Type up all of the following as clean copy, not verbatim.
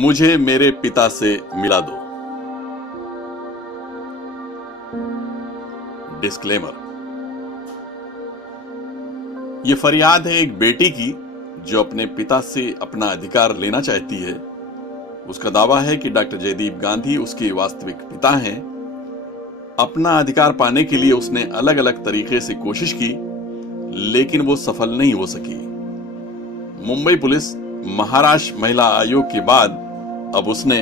मुझे मेरे पिता से मिला दो। डिस्क्लेमर। ये फरियाद है एक बेटी की जो अपने पिता से अपना अधिकार लेना चाहती है। उसका दावा है कि डॉक्टर जयदीप गांधी उसके वास्तविक पिता हैं। अपना अधिकार पाने के लिए उसने अलग अलग तरीके से कोशिश की, लेकिन वो सफल नहीं हो सकी। मुंबई पुलिस महाराष्ट्र महिला आयोग के बाद अब उसने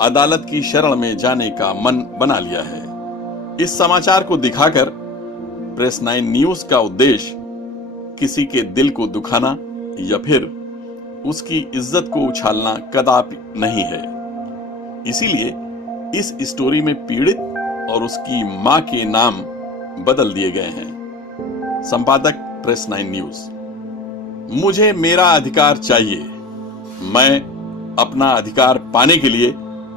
अदालत की शरण में जाने का मन बना लिया है। इस समाचार को दिखाकर प्रेस 9 न्यूज का उद्देश्य किसी के दिल को दुखाना या फिर उसकी इज्जत को उछालना कदापि नहीं है। इसीलिए इस स्टोरी में पीड़ित और उसकी मां के नाम बदल दिए गए हैं। संपादक प्रेस 9 न्यूज। मुझे मेरा अधिकार चाहिए। मैं अपना अधिकार पाने के लिए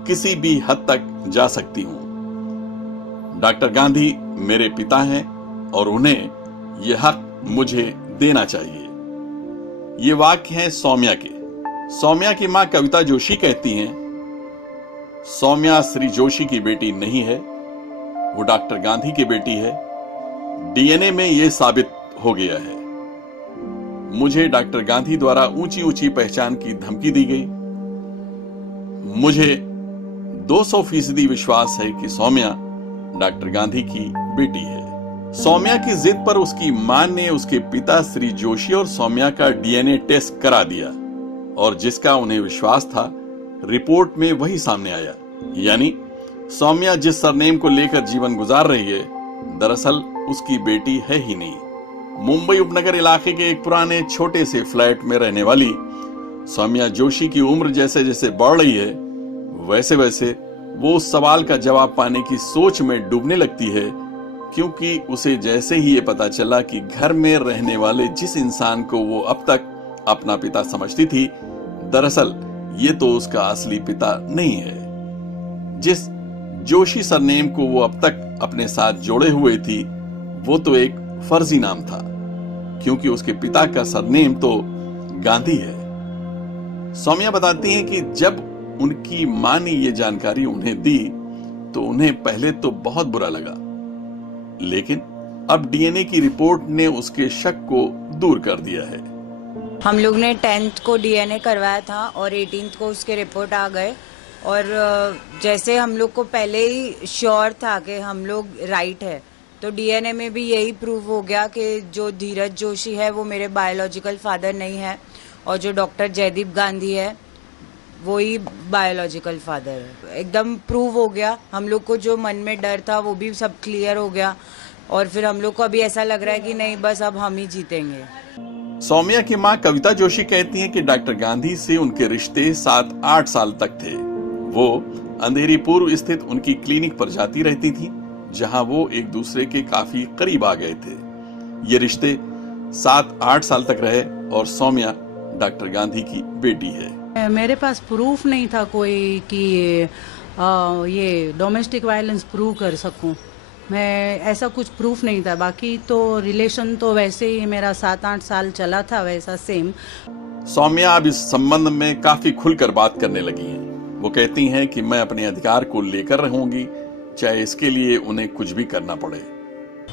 किसी भी हद तक जा सकती हूं। डॉक्टर गांधी मेरे पिता हैं और उन्हें यह हक मुझे देना चाहिए। ये वाक्य हैं सौम्या के। सौम्या की मां कविता जोशी कहती हैं, सौम्या श्री जोशी की बेटी नहीं है, वो डॉक्टर गांधी की बेटी है। डीएनए में यह साबित हो गया है। मुझे डॉक्टर गांधी द्वारा ऊंची ऊंची पहचान की धमकी दी गई। मुझे 200% विश्वास है कि सौम्या डॉक्टर गांधी की बेटी है। सौम्या की जिद पर उसकी मां ने उसके पिता श्री जोशी और सौम्या का डीएनए टेस्ट करा दिया और जिसका उन्हें विश्वास था, रिपोर्ट में वही सामने आया। यानी सौम्या जिस सरनेम को लेकर जीवन गुजार रही है, दरअसल उसकी बेटी है ही नहीं। मुंबई उपनगर इलाके के एक पुराने छोटे से फ्लैट में रहने वाली सौम्या जोशी की उम्र जैसे जैसे बढ़ रही है, वैसे वैसे वो उस सवाल का जवाब पाने की सोच में डूबने लगती है, क्योंकि उसे जैसे ही ये पता चला कि घर में रहने वाले जिस इंसान को वो अब तक अपना पिता समझती थी, दरअसल ये तो उसका असली पिता नहीं है। जिस जोशी सरनेम को वो अब तक अपने साथ जोड़े हुए थी, वो तो एक फर्जी नाम था, क्योंकि उसके पिता का सरनेम तो गांधी है। सौम्या बताती हैं कि जब उनकी मां ने ये जानकारी उन्हें दी तो उन्हें पहले तो बहुत बुरा लगा, लेकिन अब डीएनए की रिपोर्ट ने उसके शक को दूर कर दिया है। हम लोग ने 10th को डीएनए करवाया था और 18th को उसके रिपोर्ट आ गए और जैसे हम लोग को पहले ही श्योर था कि हम लोग राइट है, तो डीएनए में भी यही प्रूव हो गया कि जो धीरज जोशी है वो मेरे बायोलॉजिकल फादर नहीं है और जो डॉक्टर जयदीप गांधी है वो ही बायोलॉजिकल फादर है। एकदम प्रूव हो गया। हम लोग को जो मन में डर था वो भी सब क्लियर हो गया और फिर हम लोग को अभी ऐसा लग रहा है कि नहीं, बस अब हम ही जीतेंगे। सौम्या की मां कविता जोशी कहती हैं कि डॉक्टर गांधी से उनके रिश्ते 7-8 साल तक थे। वो अंधेरी पूर्व स्थित उनकी क्लिनिक पर जाती रहती थी, जहां वो एक दूसरे के काफी करीब आ गए थे। ये रिश्ते 7-8 साल तक रहे और सौम्या डॉक्टर गांधी की बेटी है। मेरे पास प्रूफ नहीं था कोई कि ये डोमेस्टिक वायलेंस प्रूव कर सकूं। मैं ऐसा कुछ प्रूफ नहीं था। बाकी तो रिलेशन तो वैसे ही मेरा 7-8 साल चला था, वैसा सेम। सौम्या अब इस संबंध में काफी खुलकर बात करने लगी हैं। वो कहती हैं कि मैं अपने अधिकार को लेकर रहूंगी, चाहे इसके लिए उन्हें कुछ भी करना पड़े।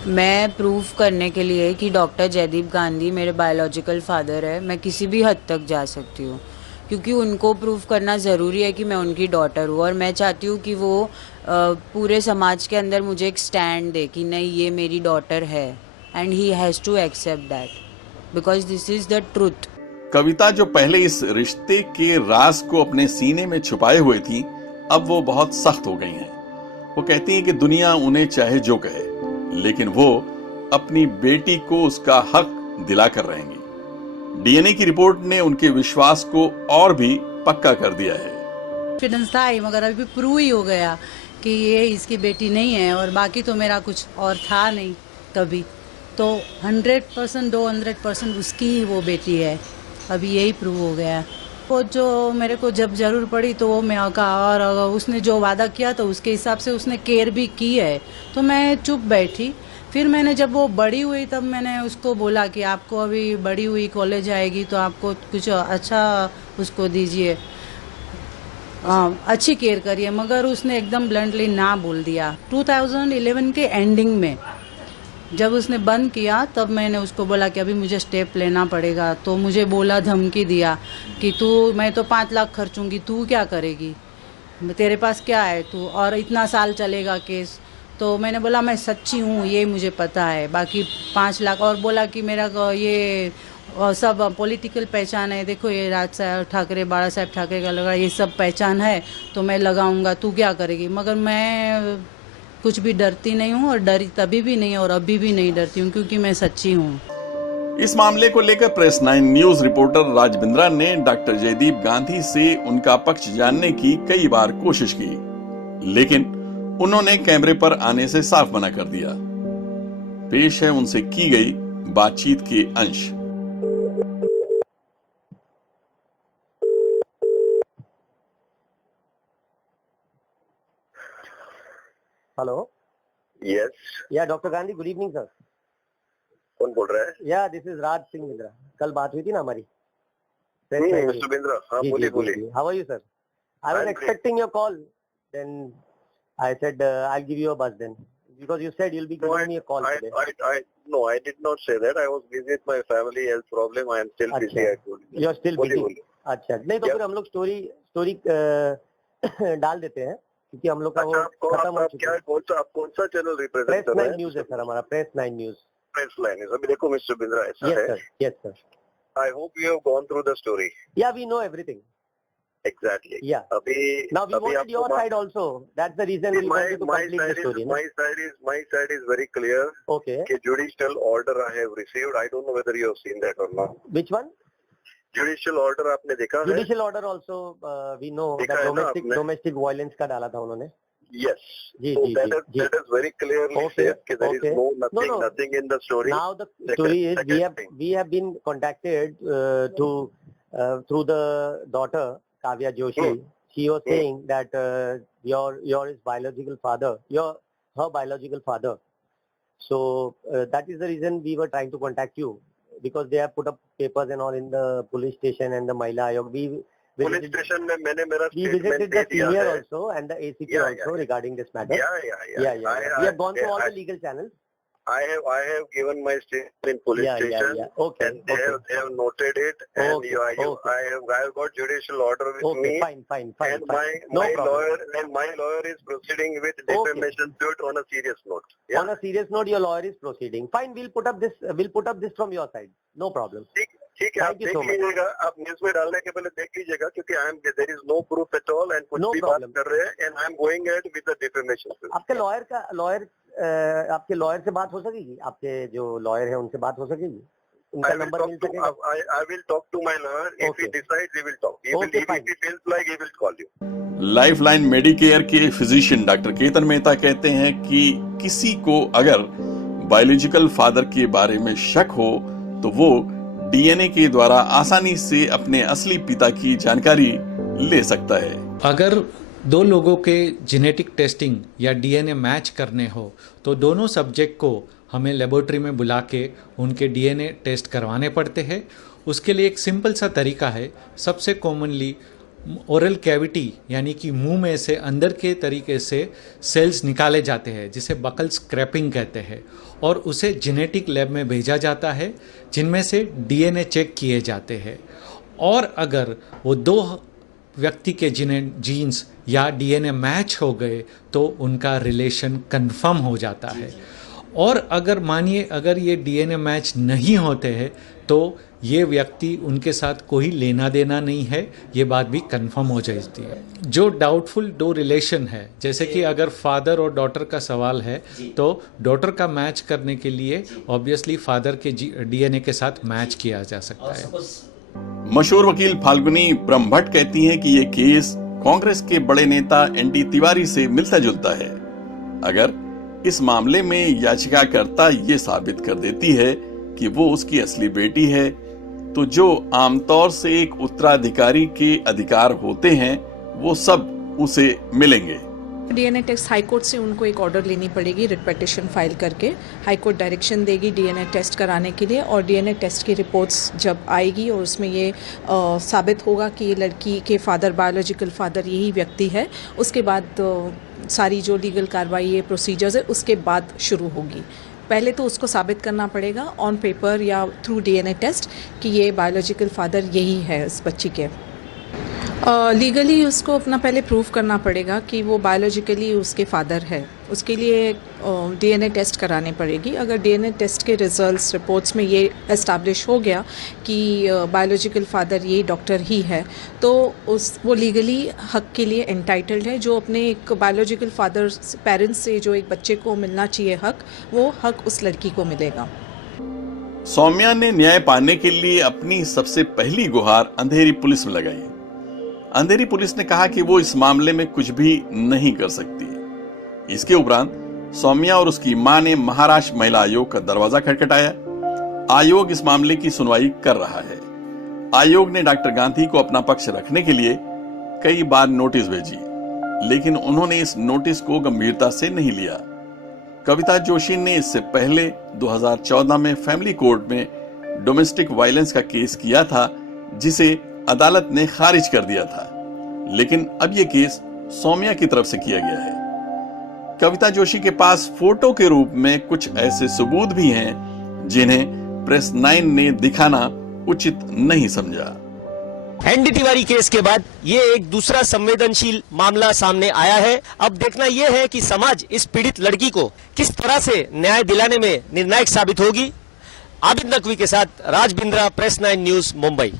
मैं प्रूफ करने के लिए कि डॉक्टर जयदीप गांधी मेरे बायोलॉजिकल फादर है, मैं किसी भी हद तक जा सकती हूँ, क्योंकि उनको प्रूफ करना ज़रूरी है कि मैं उनकी डॉटर हूँ और मैं चाहती हूँ कि वो पूरे समाज के अंदर मुझे एक स्टैंड दे कि नहीं, ये मेरी डॉटर है and he has to accept that because this is the truth. Kavita जो पहले इस रिश्ते के राज को अपने सीने में छुपाए हुए थी, अब वो बहुत सख्त हो गई हैं। वो कहती हैं कि दुनिया उन्हें चाहे जो कहे, लेकिन वो अपनी बेटी को उसका हक दिलाकर रहेंगी। डीएनए की रिपोर्ट ने उनके विश्वास को और भी पक्का कर दिया है। कॉन्फिडेंस था ही, मगर अभी प्रूव ही हो गया कि ये इसकी बेटी नहीं है और बाकी तो मेरा कुछ और था नहीं कभी। तो 100% 200% उसकी ही वो बेटी है। अभी यही प्रूव हो गया। वो जो मेरे को जब जरूर पड़ी तो वो मैं कहा, और उसने जो वादा किया तो उसके हिसाब से उसने केयर भी की है, तो मैं चुप बैठी। फिर मैंने जब वो बड़ी हुई तब मैंने उसको बोला कि आपको अभी बड़ी हुई कॉलेज आएगी तो आपको कुछ अच्छा उसको दीजिए। अच्छी केयर करी है, मगर उसने एकदम ब्लंटली ना बोल दिया। 2011 के एंडिंग में जब उसने बंद किया तब मैंने उसको बोला कि अभी मुझे स्टेप लेना पड़ेगा, तो मुझे बोला, धमकी दिया कि मैं तो 5 लाख खर्चूंगी, तू क्या करेगी, तेरे पास क्या है तू, और इतना साल चलेगा केस। तो मैंने बोला मैं सच्ची हूँ, ये मुझे पता है, बाकी 5 लाख, और बोला कि मेरा ये सब पॉलिटिकल पहचान है, देखो ये राज साहब ठाकरे, बाला साहब ठाकरे का लगा, ये सब पहचान है, तो मैं लगाऊंगा, तू क्या करेगी। मगर मैं कुछ भी डरती नहीं हूँ, और डरी तभी भी नहीं और अभी भी नहीं डरती हूँ, क्योंकि मैं सच्ची हूँ। इस मामले को लेकर प्रेस 9 न्यूज रिपोर्टर राज बिंद्रा ने डॉक्टर जयदीप गांधी से उनका पक्ष जानने की कई बार कोशिश की, लेकिन उन्होंने कैमरे पर आने से साफ मना कर दिया। पेश है उनसे की गई बातचीत के अंश। हेलो। यस। या doctor Gandhi, good evening sir. कौन बोल रहा है? या दिस इज राज सिंह बिंद्रा। कल बात हुई थी ना हमारी। मिस्टर बिंद्रा, हाँ बोलिए बोलिए। How are you sir? I was expecting your call, then I said I will give you a buzz then, because you said you'll be giving me a call today. No, I did not say that. I was busy with my family health problem. I am still busy. I told you. You are still busy. अच्छा, नहीं तो फिर हम लोग story डाल देते हैं, क्योंकि हम लोग का वो खत्म हो चुका है। आप कौन सा चैनल रिप्रेजेंट कर रहे हैं? प्रेस 9 न्यूज है सर हमारा, प्रेस 9 न्यूज। Press 9 news. अभी देखो मिस्टर बिंद्रा, ऐसा है। Yes sir. I hope you have gone through the story. Yeah, we know everything. Exactly. Yeah. अभी now we wanted your side also. That's the reason we wanted to complete the story. My side is very clear. Okay. कि judicial order I have received. I don't know whether you have seen that or not. Which one? Judicial order आपने देखा है? Judicial order also we know that domestic violence का डाला था उन्होंने। Yes. That is very clearly said कि there is nothing in the story. Now the story is we have been contacted through the daughter Kavya Joshi. She was saying that your is biological father, her biological father. So that is the reason we were trying to contact you, because they have put up papers and all in the police station and the Mahila Ayog. Police station में मैंने मेरा we visited the senior also and the ACP also regarding this matter. Yeah. We have gone through all the legal channels. I have given my statement in police station. Okay. And they have noted it, and I have got judicial order with me. Fine. And my lawyer is proceeding with defamation suit on a serious note. Yeah? On a serious note, your lawyer is proceeding. Fine, we'll put up this from your side. No problem. ठीक है, आप देख लीजिएगा, आप news में डालने के पहले देख लीजिएगा, क्योंकि there is no proof at all and कुछ भी बात कर रहे हैं, and I am going ahead with the defamation suit. आपके लॉयर से बात हो सकेगी? आपके जो लॉयर है उनसे बात हो सकेगी? उनका नंबर मिल सकेगा? I will talk to my lawyer. If he decides, he will talk. If he feels like, he will call you. Lifeline Medicare के फिजिशियन डॉक्टर केतन मेहता कहते हैं कि किसी को अगर बायोलॉजिकल फादर के बारे में शक हो तो वो डीएनए के द्वारा आसानी से अपने असली पिता की जानकारी ले सकता है। अगर दो लोगों के जेनेटिक टेस्टिंग या डीएनए मैच करने हो तो दोनों सब्जेक्ट को हमें लेबोरेटरी में बुला के उनके डीएनए टेस्ट करवाने पड़ते हैं। उसके लिए एक सिंपल सा तरीका है। सबसे कॉमनली ओरल कैविटी यानी कि मुंह में से अंदर के तरीके से सेल्स निकाले जाते हैं, जिसे बकल स्क्रैपिंग कहते हैं, और उसे जेनेटिक लैब में भेजा जाता है, जिनमें से डीएनए चेक किए जाते हैं। और अगर वो दो व्यक्ति के जीन्स या डीएनए मैच हो गए तो उनका रिलेशन कंफर्म हो जाता है। और अगर मानिए अगर ये डीएनए मैच नहीं होते हैं तो ये व्यक्ति उनके साथ कोई लेना देना नहीं है, ये बात भी कंफर्म हो जाती है। जो डाउटफुल दो रिलेशन है, जैसे कि अगर फादर और डॉटर का सवाल है तो डॉटर का मैच करने के लिए ऑब्वियसली फादर के डीएनए के साथ मैच किया जा सकता है। मशहूर वकील फाल्गुनी ब्रह्मभट्ट कहती हैं कि ये केस कांग्रेस के बड़े नेता एनडी तिवारी से मिलता जुलता है। अगर इस मामले में याचिकाकर्ता ये साबित कर देती है कि वो उसकी असली बेटी है तो जो आमतौर से एक उत्तराधिकारी के अधिकार होते हैं वो सब उसे मिलेंगे। डीएनए टेस्ट हाईकोर्ट से उनको एक ऑर्डर लेनी पड़ेगी, रिट पिटीशन फाइल करके। हाईकोर्ट डायरेक्शन देगी डीएनए टेस्ट कराने के लिए, और डीएनए टेस्ट की रिपोर्ट्स जब आएगी और उसमें ये साबित होगा कि ये लड़की के फादर, बायोलॉजिकल फादर यही व्यक्ति है, उसके बाद सारी जो लीगल कार्रवाई है, प्रोसीजर्स है, उसके बाद शुरू होगी। पहले तो उसको साबित करना पड़ेगा ऑन पेपर या थ्रू डीएनए टेस्ट कि ये बायोलॉजिकल फादर यही है इस बच्ची के। लीगली उसको अपना पहले प्रूव करना पड़ेगा कि वो बायोलॉजिकली उसके फादर है। उसके लिए डीएनए टेस्ट करानी पड़ेगी। अगर डीएनए टेस्ट के रिजल्ट्स, रिपोर्ट्स में ये एस्टैब्लिश हो गया कि बायोलॉजिकल फादर ये डॉक्टर ही है, तो वो लीगली हक के लिए एंटाइटल्ड है। जो अपने एक बायोलॉजिकल फादर, पेरेंट्स से जो एक बच्चे को मिलना चाहिए हक, वो हक उस लड़की को मिलेगा। सौम्या ने न्याय पाने के लिए अपनी सबसे पहली गुहार अंधेरी पुलिस में लगाई। अंधेरी पुलिस ने कहा कि वो इस मामले में कुछ भी नहीं कर सकती। इसके उपरांत सौम्या और उसकी मां ने महाराष्ट्र महिला आयोग का दरवाजा खटखटाया। आयोग इस मामले की सुनवाई कर रहा है। आयोग ने डॉक्टर गांधी को अपना पक्ष रखने के लिए कई बार नोटिस भेजी, लेकिन उन्होंने इस नोटिस को गंभीरता से नहीं लिया। कविता जोशी ने इससे पहले 2014 में फैमिली कोर्ट में डोमेस्टिक वायलेंस का केस किया था, जिसे अदालत ने खारिज कर दिया था, लेकिन अब यह केस सौम्या की तरफ से किया गया है। कविता जोशी के पास फोटो के रूप में कुछ ऐसे सबूत भी हैं जिन्हें प्रेस 9 ने दिखाना उचित नहीं समझा। एनडी तिवारी केस के बाद ये एक दूसरा संवेदनशील मामला सामने आया है। अब देखना यह है कि समाज इस पीड़ित लड़की को किस तरह से न्याय दिलाने में निर्णायक साबित होगी। आबिद नकवी के साथ राज बिंद्रा, प्रेस 9 न्यूज, मुंबई।